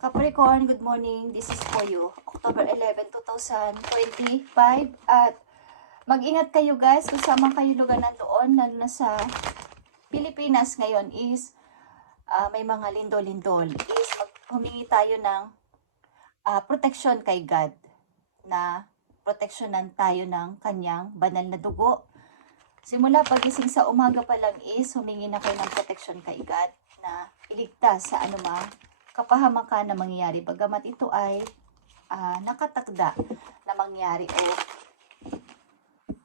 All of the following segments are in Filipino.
Capricorn, good morning. This is for you. October 11, 2025. At mag-ingat kayo guys kung saan kayo lugar nandoon. Lalo na sa Pilipinas ngayon is may mga lindol-lindol. Is humingi tayo ng protection kay God. Na proteksyonan tayo ng kanyang banal na dugo. Simula pagising sa umaga pa lang is humingi na kayo ng protection kay God na iligtas sa anumang kapahamakan na mangyayari. Bagamat ito ay nakatakda na mangyari o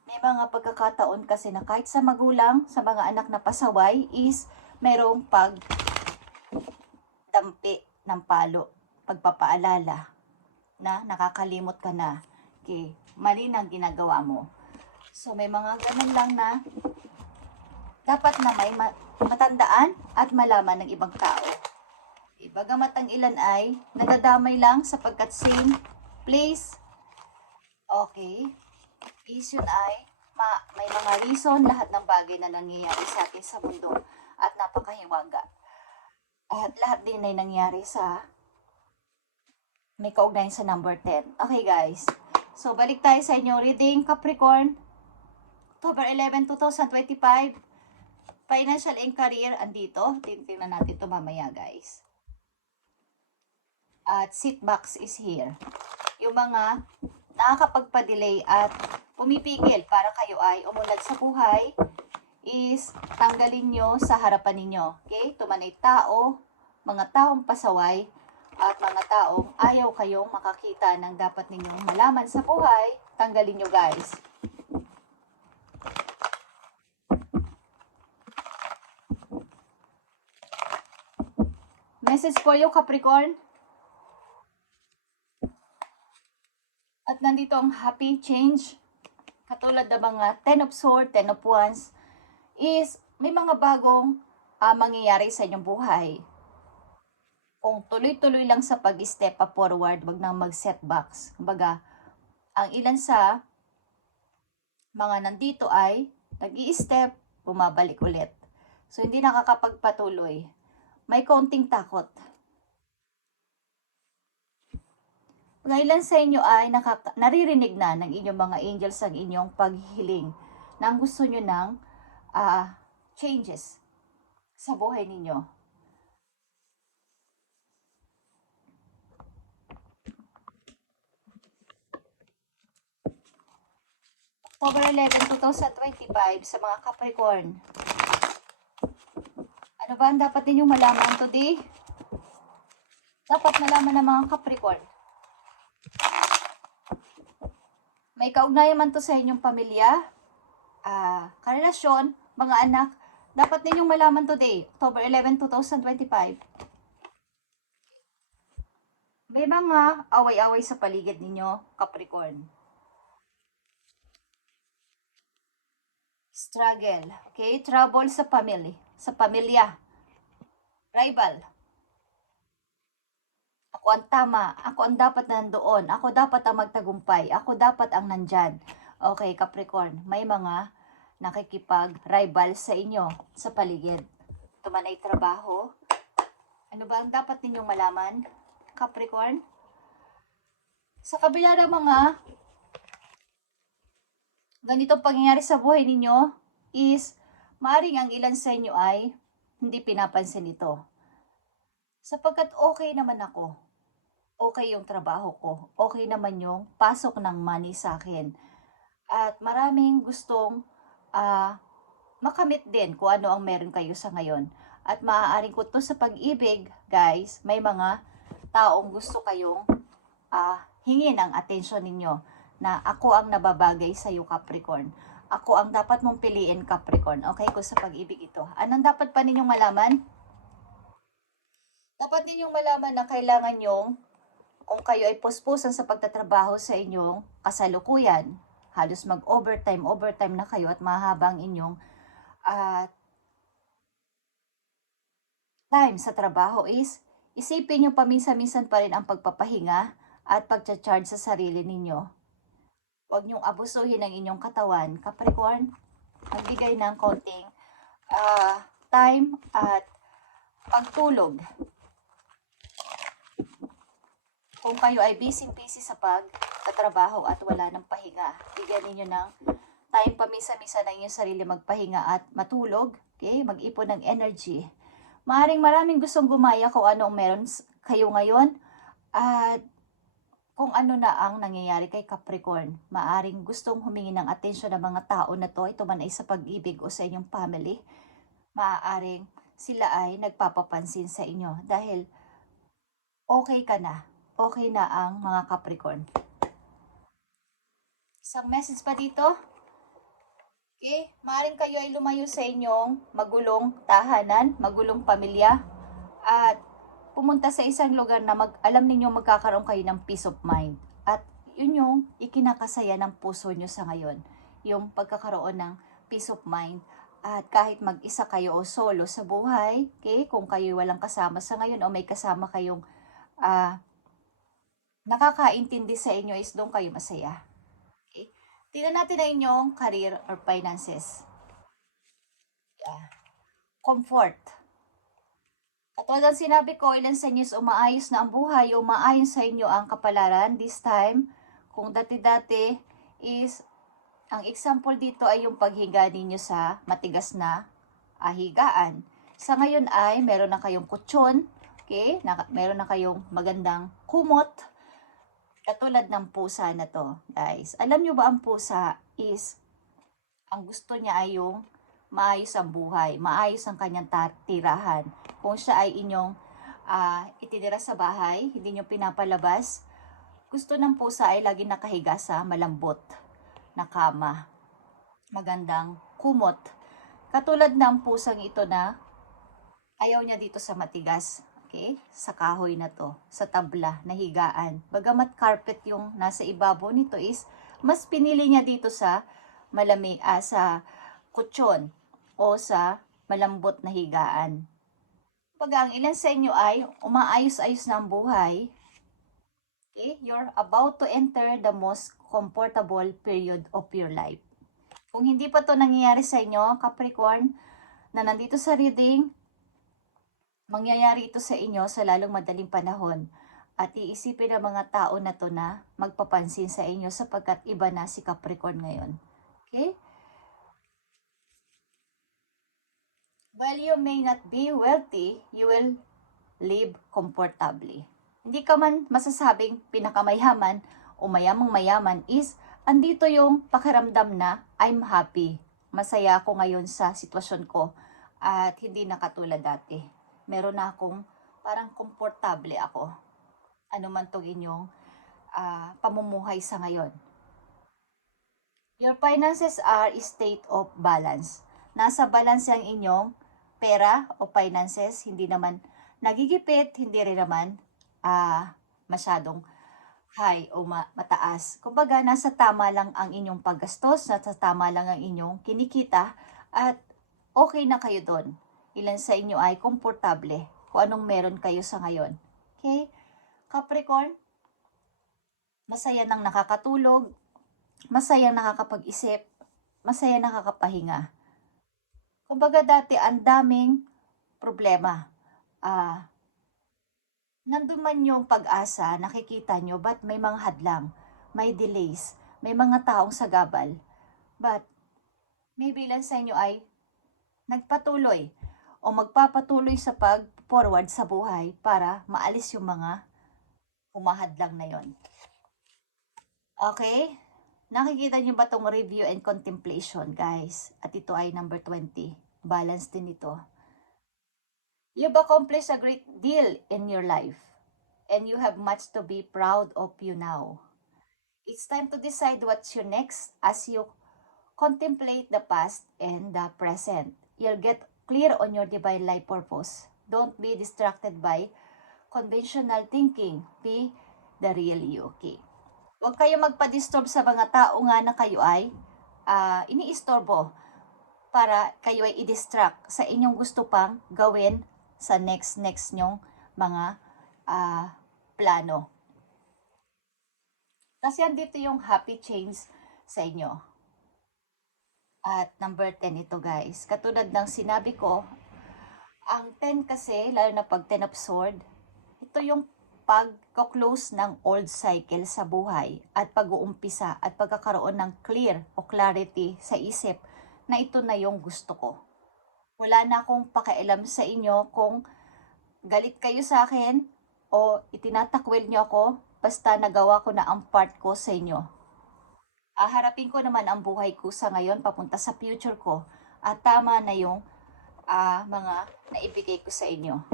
may mga pagkakataon kasi na kahit sa magulang, sa mga anak na pasaway is mayroong pagdampi ng palo, pagpapaalala na nakakalimot ka na. Okay, mali ng ginagawa mo. So may mga ganun lang na dapat na may matandaan at malaman ng ibang tao. Bagamat ang ilan ay nadadamay lang sapagkat same place. Okay. Is yun ay may mga reason, lahat ng bagay na nangyayari sa atin sa mundo at napakahiwaga. At lahat din ay nangyari sa may kaugnayan sa number 10. Okay guys. So balik tayo sa inyong reading, Capricorn. October 11, 2025. Financial and career andito. Tingnan natin ito mamaya guys. At seat box is here. Yung mga nakakapagpa-delay at pumipigil para kayo ay umunlad sa buhay is tanggalin nyo sa harapan ninyo. Okay? Tumanay tao, mga taong pasaway, at mga taong ayaw kayong makakita ng dapat ninyong malaman sa buhay, tanggalin nyo guys. Message for you, Capricorn. At nandito ang happy change. Katulad ng mga 10 of Swords, 10 of Wands, is may mga bagong mangyayari sa inyong buhay. Kung tuloy-tuloy lang sa pag-step up forward, wag nang mag-setbacks. Kumbaga, ang ilan sa mga nandito ay nag-i-step, bumabalik ulit. So, hindi nakakapagpatuloy. May kaunting takot. Ilan sa inyo ay naririnig na ng inyong mga angels ang inyong paghihiling na gusto nyo ng changes sa buhay ninyo. October 11, 2025 sa mga Capricorn. Ano ba ang dapat ninyong malaman today? Dapat malaman ng mga Capricorn. May kaugnayan man to sa inyong pamilya, karelasyon, mga anak, dapat ninyong malaman today, October 11, 2025. May mga away-away sa paligid ninyo, Capricorn. Struggle, okay? Trouble sa pamilya. Rival. Ako ang tama, ako ang dapat nandoon, ako dapat ang magtagumpay, ako dapat ang nandyan. Okay, Capricorn, may mga nakikipag-rival sa inyo sa paligid. Tumanay trabaho. Ano ba ang dapat ninyong malaman, Capricorn? Sa kabila ng mga ganitong pangyayari sa buhay ninyo is maaaring ang ilan sa inyo ay hindi pinapansin ito. Sapagkat okay naman ako. Okay yung trabaho ko. Okay naman yung pasok ng money sa akin. At maraming gustong makamit din kung ano ang meron kayo sa ngayon. At maaaring ko to sa pag-ibig, guys, may mga taong gusto kayong hingin ang atensyon ninyo na ako ang nababagay sa iyo, Capricorn. Ako ang dapat mong piliin, Capricorn. Okay, kung sa pag-ibig ito. Anong dapat pa ninyong malaman? Dapat ninyong malaman na kailangan nyong, kung kayo ay puspusan sa pagtatrabaho sa inyong kasalukuyan, halos overtime na kayo at mahabang inyong time sa trabaho is, isipin nyo paminsan-minsan pa rin ang pagpapahinga at pagcha-charge sa sarili ninyo. Huwag nyong abusuhin ang inyong katawan, Capricorn. Magbigay ng konting time at pagtulog. Kung kayo ay busy-busy sa pagtatrabaho at wala ng pahinga, bigyan ninyo ng time pamisa-misa na inyong sarili magpahinga at matulog, okay? Mag-ipon ng energy. Maraming gustong gumaya kung ano ang meron kayo ngayon at kung ano na ang nangyayari kay Capricorn. Maaring gustong humingi ng atensyon ng mga tao na to, ito man ay sa pag-ibig o sa inyong family. Maaaring sila ay nagpapapansin sa inyo dahil okay ka na. Okay na ang mga Capricorn. Isang message pa dito. Okay, maaaring kayo ay lumayo sa inyong magulong tahanan, magulong pamilya, at pumunta sa isang lugar na alam ninyo magkakaroon kayo ng peace of mind. At yun yung ikinakasaya ng puso nyo sa ngayon. Yung pagkakaroon ng peace of mind. At kahit mag-isa kayo o solo sa buhay, okay, kung kayo walang kasama sa ngayon o may kasama kayong nakakaintindi sa inyo, is doon kayo masaya. Okay? Tingnan natin na inyong career or finances. Comfort. Katulad ng sinabi ko, ilan sa inyo is umaayos na ang buhay, umaayon sa inyo ang kapalaran. This time, kung dati-dati is, ang example dito ay yung paghiga ninyo sa matigas na higaan. Sa ngayon ay meron na kayong kutsyon, okay? Meron na kayong magandang kumot, katulad ng pusa na to, guys. Alam nyo ba ang pusa is, ang gusto niya ay yung maayos ang buhay, maayos ang kanyang tirahan. Kung siya ay inyong itinira sa bahay, hindi nyo pinapalabas, gusto ng pusa ay lagi nakahiga sa malambot na kama. Magandang kumot. Katulad ng pusang ito na ayaw niya dito sa matigas. Okay? Sa kahoy na to, sa tabla na higaan. Bagamat carpet yung nasa ibabaw nito is, mas pinili niya dito sa sa kutsyon o sa malambot na higaan. Pag ang ilan sa inyo ay umaayos-ayos na ang buhay, okay, you're about to enter the most comfortable period of your life. Kung hindi pa to nangyayari sa inyo, Capricorn, na nandito sa reading, mangyayari ito sa inyo sa lalong madaling panahon. At iisipin ng mga tao na to na magpapansin sa inyo sapagkat iba na si Capricorn ngayon. Okay? While you may not be wealthy, you will live comfortably. Hindi ka man masasabing pinakamayaman o mayamang mayaman, is andito yung pakiramdam na I'm happy. Masaya ako ngayon sa sitwasyon ko at hindi na katulad dati. Meron na akong parang komportable ako. Ano man tong inyong pamumuhay sa ngayon. Your finances are a state of balance. Nasa balance ang inyong pera o finances, hindi naman nagigipit, hindi rin naman masyadong high o mataas. Kumbaga, nasa tama lang ang inyong paggastos, nasa tama lang ang inyong kinikita, at okay na kayo doon. Ilan sa inyo ay komportable kung anong meron kayo sa ngayon. Okay? Capricorn, masaya nang nakakatulog, masaya nakakapag-isip, masaya nakakapahinga. Kumbaga dati ang daming problema. Nandun man yung pag-asa, nakikita nyo, but may mga hadlang, may delays, may mga taong sagabal. But maybe lang sa inyo ay nagpatuloy o magpapatuloy sa pag-forward sa buhay para maalis yung mga humahadlang na yon. Okay? Nakikita nyo ba itong review and contemplation, guys? At ito ay number 20. Balance din ito. You've accomplished a great deal in your life, and you have much to be proud of you now. It's time to decide what's your next as you contemplate the past and the present. You'll get clear on your divine life purpose. Don't be distracted by conventional thinking. Be the real you, okay? Huwag kayo magpa-disturb sa mga tao nga na kayo ay iniistorbo para kayo ay i-distract sa inyong gusto pang gawin sa next nyong mga plano. Kasi andito yung happy change sa inyo. At number 10 ito, guys. Katulad ng sinabi ko, ang 10 kasi, lalo na pag 10 of sword, ito yung pag-close ng old cycle sa buhay at pag-uumpisa at pagkakaroon ng clear o clarity sa isip na ito na yung gusto ko. Wala na akong pakialam sa inyo kung galit kayo sa akin o itinatakwil nyo ako, basta nagawa ko na ang part ko sa inyo. Harapin ko naman ang buhay ko sa ngayon papunta sa future ko at tama na yung mga naibigay ko sa inyo.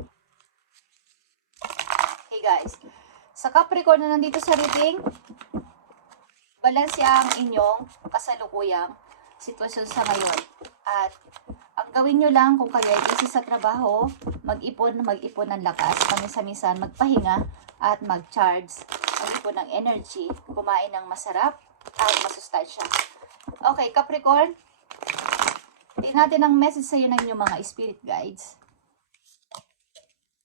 Okay guys, sa Capricorn na nandito sa reading, balanse ang inyong kasalukuyang sitwasyon sa ngayon. At ang gawin nyo lang kung kayo ay busy sa trabaho, mag-ipon ng lakas, paminsan-minsan magpahinga at mag-charge, mag-ipon ng energy, kumain ng masarap at masustansya. Okay, Capricorn, tingnan natin ang message sa iyo ng inyong mga spirit guides.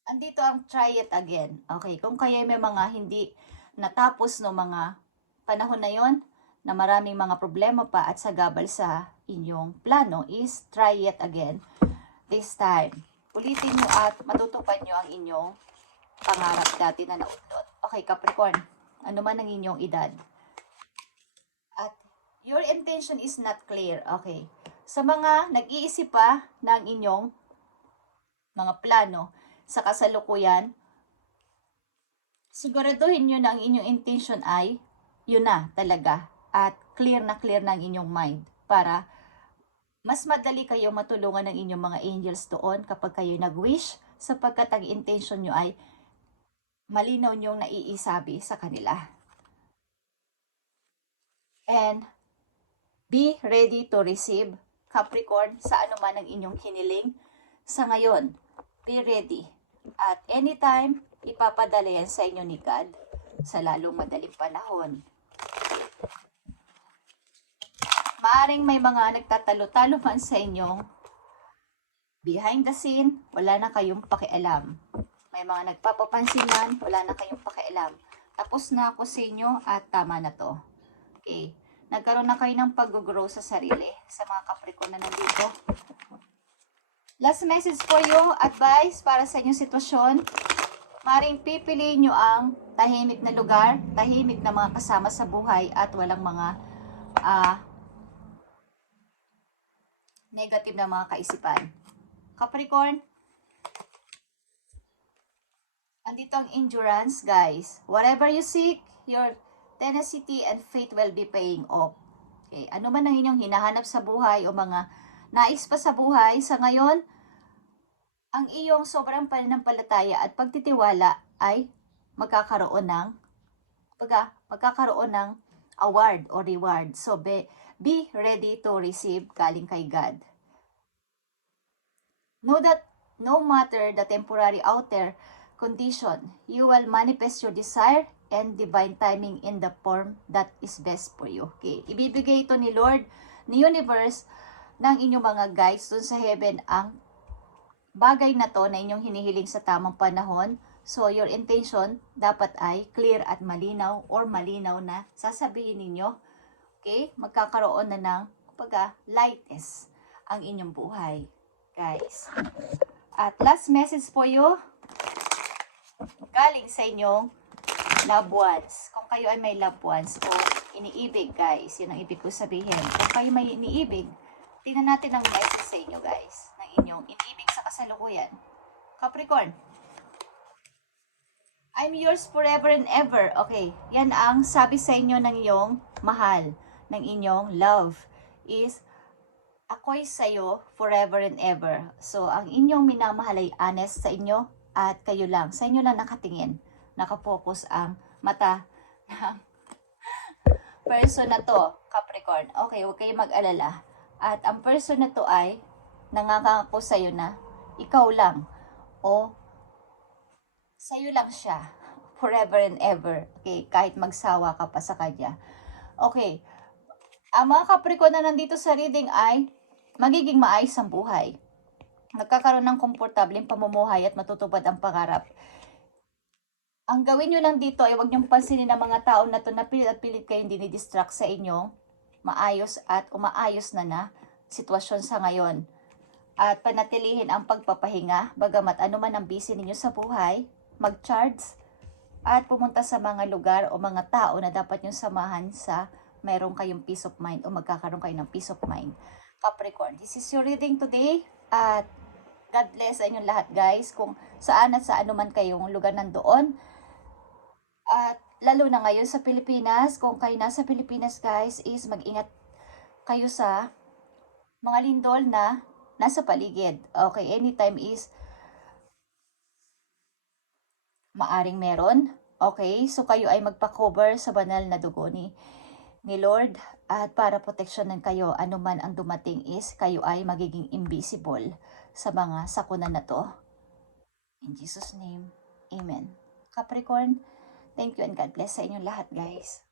Andito ang try it again. Okay, kung kayo may mga hindi natapos no mga panahon na yon na maraming mga problema pa at sagabal sa inyong plano is try it again this time. Ulitin nyo at matutupad nyo ang inyong pangarap dati na naudlot. Okay, Capricorn, ano man ang inyong edad. At your intention is not clear. Okay, sa mga nag-iisip pa ng inyong mga plano sa kasalukuyan, siguraduhin nyo na ang inyong intention ay yun na talaga at clear na ang inyong mind para mas madali kayong matulungan ng inyong mga angels doon kapag kayo nag-wish sapagkat ang intention nyo ay malinaw nyong naiisabi sa kanila. And be ready to receive, Capricorn, sa anuman ang inyong hiniling sa ngayon. Be ready. At anytime, ipapadala yan sa inyo ni God sa lalong madaling panahon. Maaring may mga nagtatalo-talo man sa inyong behind the scene, wala na kayong pakialam. May mga nagpapapansinan, wala na kayong pakialam. Tapos na ako sa inyo at tama na to. Okay. Nagkaroon na kayo ng pag-grow sa sarili sa mga Capricorn na nandito. Last message for you, advice para sa inyong sitwasyon. Maring pipiliin nyo ang tahimik na lugar, tahimik na mga kasama sa buhay at walang mga negative na mga kaisipan. Capricorn, andito ang endurance, guys. Whatever you seek, your tenacity and faith will be paying off. Okay, ano man ang inyong hinahanap sa buhay o mga nais pa sa buhay sa ngayon, ang iyong sobrang pananampalataya at pagtitiwala ay magkakaroon ng award o reward. So, be ready to receive galing kay God. Know that no matter the temporary outer condition, you will manifest your desire and divine timing in the form that is best for you. Okay, ibibigay ito ni Lord, ni Universe, ng inyong mga guides dun sa heaven ang bagay na to na inyong hinihiling sa tamang panahon. So, your intention dapat ay clear at malinaw or malinaw na sasabihin ninyo. Okay? Magkakaroon na ng lightness ang inyong buhay. Guys. At last message po you, galing sa inyong loved ones. Kung kayo ay may loved ones o iniibig, guys, yun ang ibig ko sabihin. Kung kayo may iniibig, tingnan natin ang message sa inyo, guys, ng inyong iniibig sa kasalukuyan. Capricorn, I'm yours forever and ever. Okay, yan ang sabi sa inyo ng iyong mahal, ng inyong love, is ako'y sa'yo forever and ever. So, ang inyong minamahal ay honest sa inyo at kayo lang. Sa inyo lang nakatingin, nakapokus ang mata ng person na to, Capricorn. Okay, huwag kayong mag-alala. At ang person na to ay nangangako sa'yo na ikaw lang o sa'yo lang siya forever and ever. Okay, kahit magsawa ka pa sa kanya. Okay, ang mga Capricorn na nandito sa reading ay magiging maayos ang buhay. Nagkakaroon ng komportableng pamumuhay at matutupad ang pangarap. Ang gawin nyo lang dito ay huwag nyong pansinin ng mga tao na to na pilit at pilit kayong dinidistract sa inyo maayos at umaayos na sitwasyon sa ngayon. At panatilihin ang pagpapahinga, bagamat anuman ang busy ninyo sa buhay, mag-charge, at pumunta sa mga lugar o mga tao na dapat yung samahan sa mayroon kayong peace of mind o magkakaroon kayo ng peace of mind. Capricorn, this is your reading today at God bless sa inyong lahat guys kung saan at sa anuman kayong lugar nandoon. At lalo na ngayon sa Pilipinas, kung kayo nasa Pilipinas guys is mag-ingat kayo sa mga lindol na nasa paligid. Okay, anytime is maaring meron. Okay, so kayo ay magpa-cover sa banal na dugo ni Lord at para proteksyonan kayo anuman ang dumating is kayo ay magiging invisible sa mga sakuna na to. In Jesus name, Amen. Capricorn, thank you and God bless sa inyong lahat guys.